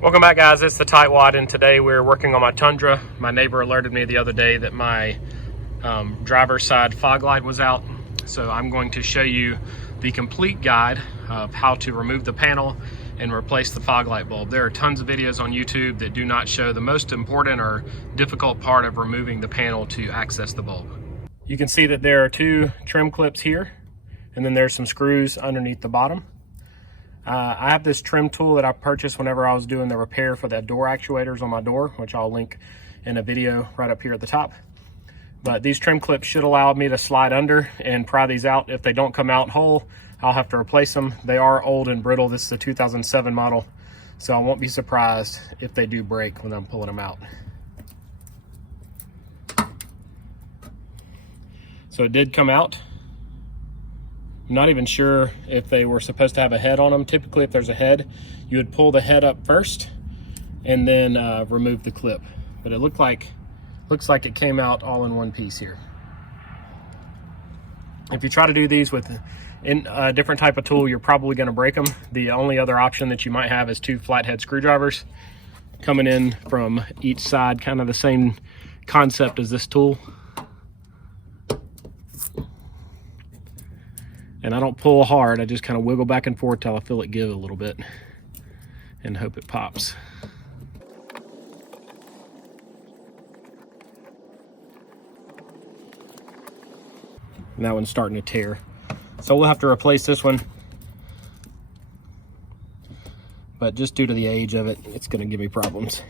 Welcome back, guys. It's the Tightwad, and today we're working on my Tundra. My neighbor alerted me the other day that my driver's side fog light was out, so I'm going to show you the complete guide of how to remove the panel and replace the fog light bulb. There are tons of videos on YouTube that do not show the most important or difficult part of removing the panel to access the bulb. You can see that there are two trim clips here, and then there's some screws underneath the bottom. I have this trim tool that I purchased whenever I was doing the repair for the door actuators on my door, which I'll link in a video right up here at the top. But these trim clips should allow me to slide under and pry these out. If they don't come out whole, I'll have to replace them. They are old and brittle. This is a 2007 model, so I won't be surprised if they do break when I'm pulling them out. So it did come out. I'm not even sure if they were supposed to have a head on them. Typically, if there's a head, you would pull the head up first and then remove the clip. But it looks like it came out all in one piece here. If you try to do these with a different type of tool, you're probably going to break them. The only other option that you might have is two flathead screwdrivers coming in from each side, kind of the same concept as this tool. And I don't pull hard, I just kind of wiggle back and forth till I feel it give a little bit and hope it pops. And that one's starting to tear. So we'll have to replace this one. But just due to the age of it, it's gonna give me problems.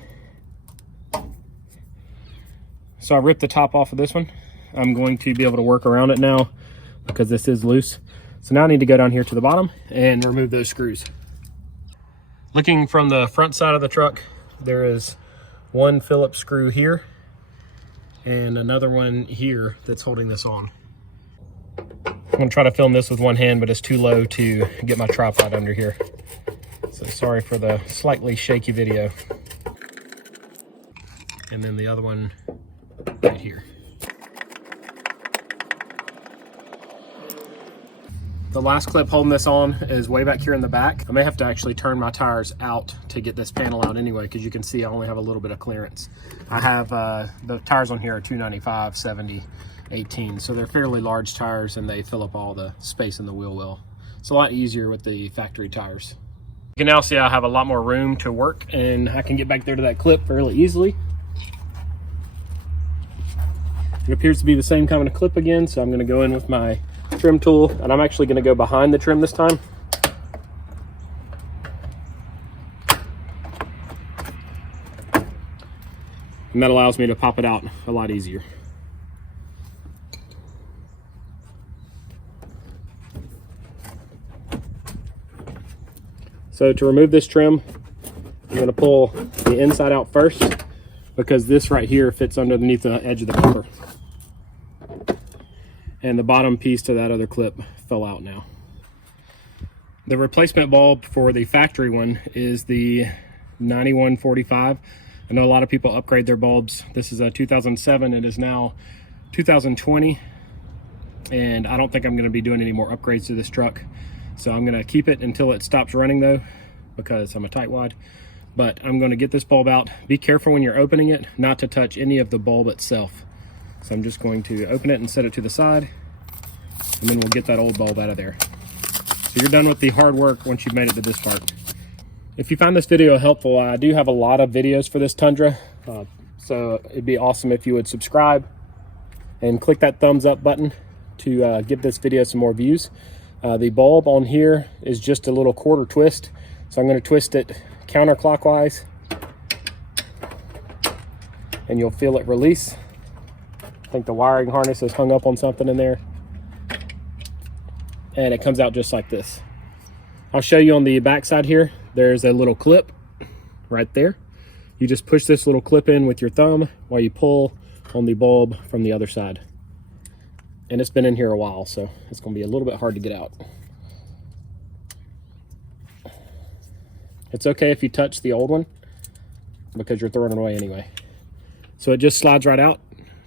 So I ripped the top off of this one. I'm going to be able to work around it now because this is loose. So now I need to go down here to the bottom and remove those screws. Looking from the front side of the truck, there is one Phillips screw here and another one here that's holding this on. I'm gonna try to film this with one hand, but it's too low to get my tripod under here. So sorry for the slightly shaky video. And then the other one right here. The last clip holding this on is way back here in the back. I may have to actually turn my tires out to get this panel out anyway, because you can see I only have a little bit of clearance. I have, the tires on here are 295, 70, 18, so they're fairly large tires and they fill up all the space in the wheel well. It's a lot easier with the factory tires. You can now see I have a lot more room to work and I can get back there to that clip fairly easily. It appears to be the same kind of clip again, so I'm going to go in with my trim tool, and I'm actually going to go behind the trim this time. And that allows me to pop it out a lot easier. So to remove this trim, I'm going to pull the inside out first because this right here fits underneath the edge of the bumper. And the bottom piece to that other clip fell out now. The replacement bulb for the factory one is the 9145. I know a lot of people upgrade their bulbs. This is a 2007, it is now 2020. And I don't think I'm gonna be doing any more upgrades to this truck. So I'm gonna keep it until it stops running though, because I'm a tightwad. But I'm gonna get this bulb out. Be careful when you're opening it, not to touch any of the bulb itself. So I'm just going to open it and set it to the side, and then we'll get that old bulb out of there. So you're done with the hard work once you've made it to this part. If you found this video helpful, I do have a lot of videos for this Tundra, so it'd be awesome if you would subscribe and click that thumbs up button to give this video some more views. The bulb on here is just a little quarter twist, so I'm going to twist it counterclockwise, and you'll feel it release. I think the wiring harness is hung up on something in there. And it comes out just like this. I'll show you on the back side here. There's a little clip right there. You just push this little clip in with your thumb while you pull on the bulb from the other side. And it's been in here a while, so it's going to be a little bit hard to get out. It's okay if you touch the old one because you're throwing it away anyway. So it just slides right out.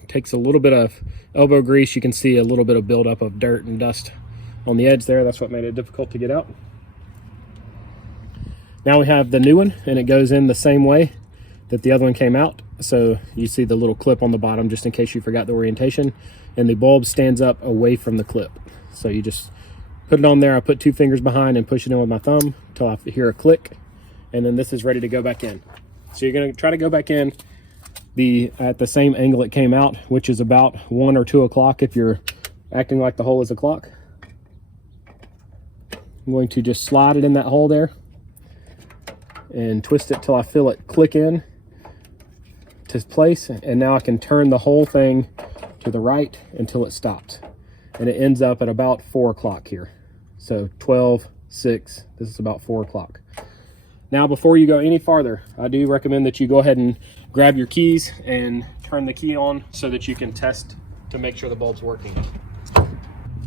Takes a little bit of elbow grease. You can see a little bit of buildup of dirt and dust on the edge there. That's what made it difficult to get out. Now we have the new one, and it goes in the same way that the other one came out. So you see the little clip on the bottom just in case you forgot the orientation, and the bulb stands up away from the clip. So you just put it on there. I put 2 fingers behind and push it in with my thumb until I hear a click, and then this is ready to go back in. So you're going to try to go back in at the same angle it came out, which is about 1 or 2 o'clock if you're acting like the hole is a clock. I'm going to just slide it in that hole there and twist it till I feel it click in to place, and now I can turn the whole thing to the right until it stops, and it ends up at about 4 o'clock here. So 12, 6, this is about 4 o'clock. Now before you go any farther, I do recommend that you go ahead and grab your keys and turn the key on so that you can test to make sure the bulb's working.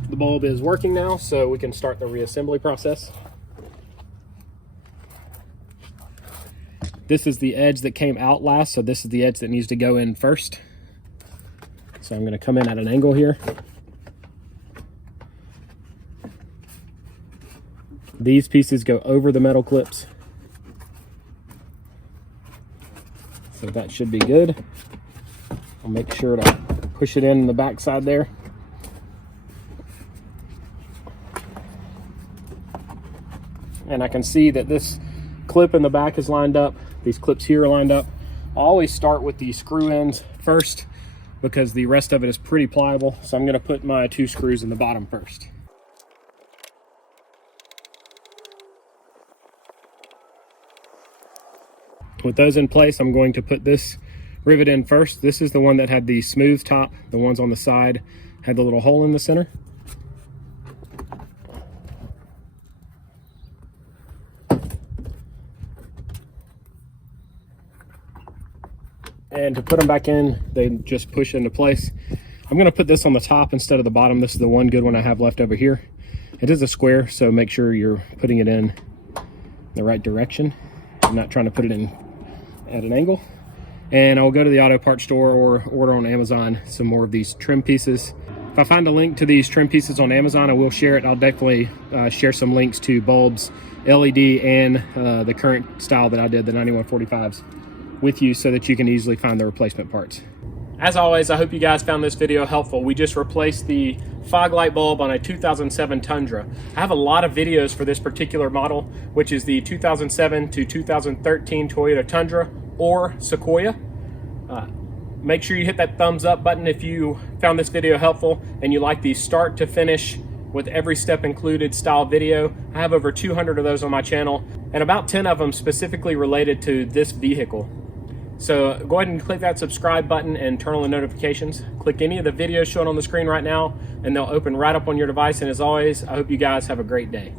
The bulb is working now, so we can start the reassembly process. This is the edge that came out last, so this is the edge that needs to go in first. So I'm going to come in at an angle here. These pieces go over the metal clips, so that should be good. I'll make sure to push it in the back side there. And I can see that this clip in the back is lined up. These clips here are lined up. I always start with the screw ends first because the rest of it is pretty pliable. So I'm going to put my 2 screws in the bottom first. With those in place, I'm going to put this rivet in first. This is the one that had the smooth top. The ones on the side had the little hole in the center. And to put them back in, they just push into place. I'm going to put this on the top instead of the bottom. This is the one good one I have left over here. It is a square, so make sure you're putting it in the right direction. I'm not trying to put it in at an angle. And I'll go to the auto parts store or order on Amazon some more of these trim pieces. If I find a link to these trim pieces on Amazon, I will share it. I'll definitely share some links to bulbs, LED, and the current style that I did, the 9145s. With you so that you can easily find the replacement parts. As always, I hope you guys found this video helpful. We just replaced the fog light bulb on a 2007 Tundra. I have a lot of videos for this particular model, which is the 2007 to 2013 Toyota Tundra or Sequoia. Make sure you hit that thumbs up button if you found this video helpful and you like the start to finish with every step included style video. I have over 200 of those on my channel, and about 10 of them specifically related to this vehicle. So go ahead and click that subscribe button and turn on the notifications. Click any of the videos shown on the screen right now and they'll open right up on your device. And as always, I hope you guys have a great day.